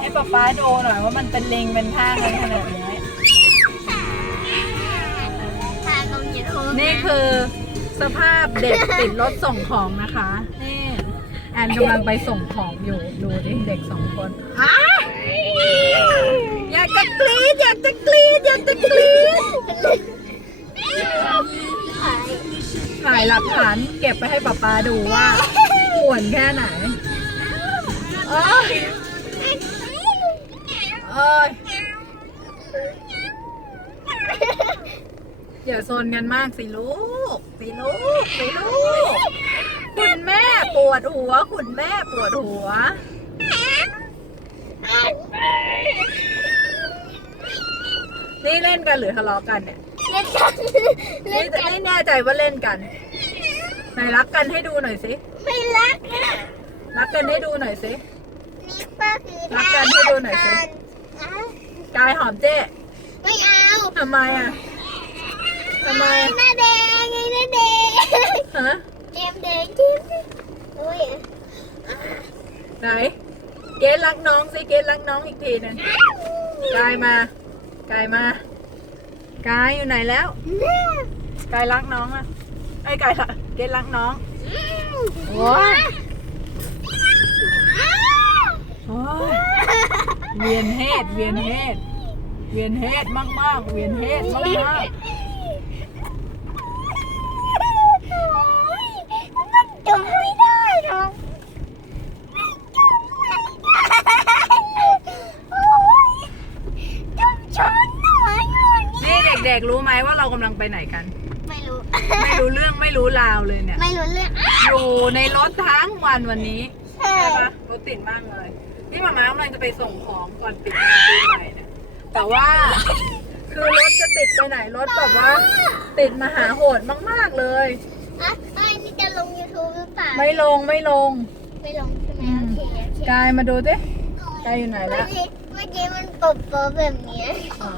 ถ่ายให้ป๊าป๊าดูหน่อยว่ามันเป็นลิงเป็นทางกันขนาดไหนทางลงยูทูบนี่คือสภาพเด็กติดรถส่งของนะคะ นี่แอนกำลังไปส่งของอยู่ ดูดิเด็กสองคนอ้าอยากจะกรี๊ดอยากจะกรี๊ดอยากจะกรี๊ดถ่ายถ่ายหลักฐานเก็บไปให้ป๊าป๊าดูว่าป่วนแค่ไหน เอ้ยอย่าโซนกันมากสิลูกสิลูกสิลูกคุณแม่ปวดหัว คุณแม่ปวดหัวนี่เล่นกันหรือทะเลาะกันเนี่ยเล่นกันเล่นี่นกันนี่แน่ใจว่าเล่นกันไหนรักกันให้ดูหน่อยสิไม่รักนะรักกันให้ดูหน่อยสินี่ก็คือรักกันให้ดูหน่อยสิอะกายหอมเจ๊ไม่เอาทำไมอะทำไมหน้าแดงไงหน้าแดงฮะเกมแดงจิ้มโอ้ยไหน เกดรักน้องสิเกดรักน้องอีกทีหนึงกายมากายมากายอยู่ไหนแล้วกายรักน้องอะไอ้ยกายรักเกดรักน้อง โอ้ย โอ้ย เวียนเฮดเวียนเฮดเวียนเฮดมากมากๆเวียนเฮดมากมากมันจมไม่ได้หรอกโอ้ยจมช้อนหน่อยอะๆนี่เด็กๆรู้ไหมว่าเรากำลังไปไหนกัน ไม่รู้ ไม่รู้เรื่องไม่รู้ราวเลยเนี่ย ไม่รู้เรื่อง อยู่ในรถทั้งวันวันนี้ ใช่ใช่ปะรถติดมากเลย นี่มาม่ากำลังจะไปส่งของก่อนปิดงานปีใหม่เนี่ยแต่ว่า คือรถจะติดไปไหนรถแบบว่า ติดมหาโหดมาก ๆเลย อะไอ้นี่จะลง YouTube หรือเปล่าไม่ลงไม่ลงไม่ลงใช่ไหมโอเคโอเคกายมาดูสิกายอยู่ไหนเมื่อแล้วกี้เมื่อกี้มันปบปบแบบเนี้ยอ่า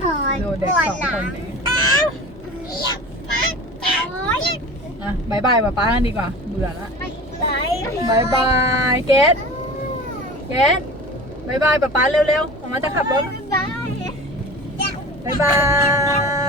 โอ้ยดูเด็กปวสองหลัคนนี้อ้าวเงียบมากโอ้ยอะบายบายป๊าป๊ากันดีกว่า เบื่อละไป บายบายเกด เกดบายบายป๊าป๊าเร็วๆออกมาจะขับรถบายบายบาย